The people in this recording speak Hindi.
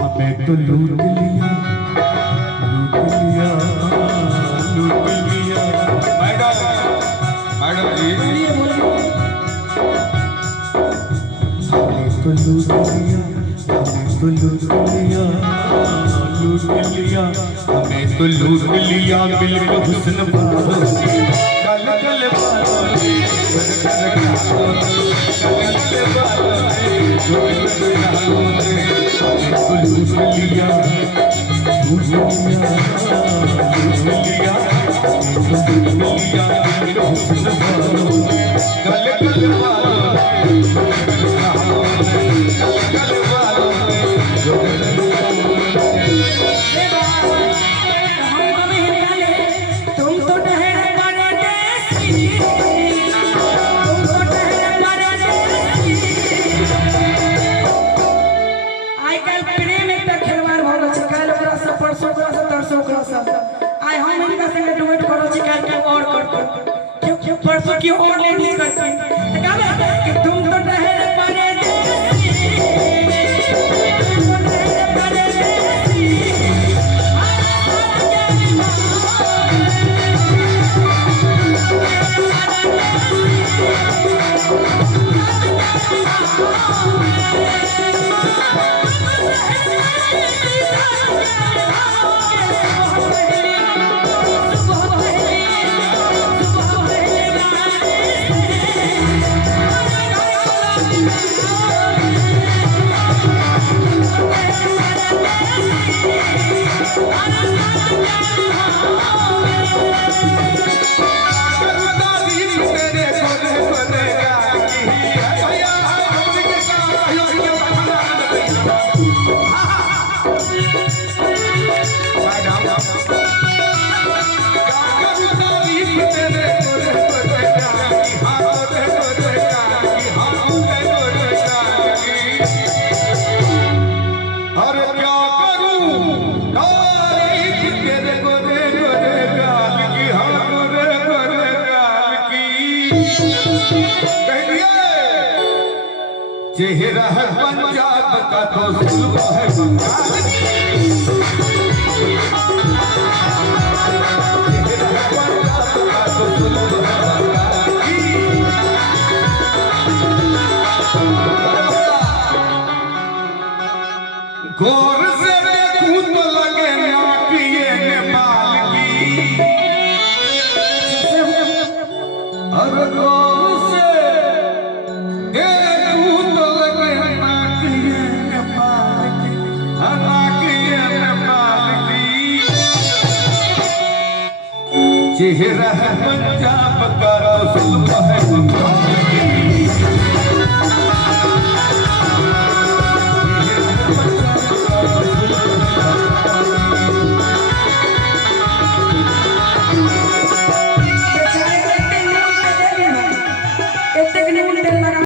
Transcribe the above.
हमें तो लूट लिया, लूट लिया, लूट लिया। मैडम जी हमें तो लूट लिया, हमें तो लूट लिया, लूट लिया, हमें तो लूट लिया। बिल्कुल हुस्न बालों से कल कल बालों से लूट लिया, लूट लिया, लूट लिया, लूट लिया। बिल्कुल हुस्न बालों से कल कल बालों से कल बालों से। आई हम इनका संगे डुएट करो छी काल के और क्यों क्यों परसों क्यों और लेट करती तो कहले कि तुम तो ठहर पड़े चेहरा है पंजाब का तो सुल्फ है बंगाल की। चेहरा है पंजाब का तो सुल्फ है बंगाल की। गौर से देखूं तो लगे नाक ये नेपाल की। अरे गौर से चेहरा है पंजाब का तो सुल्फ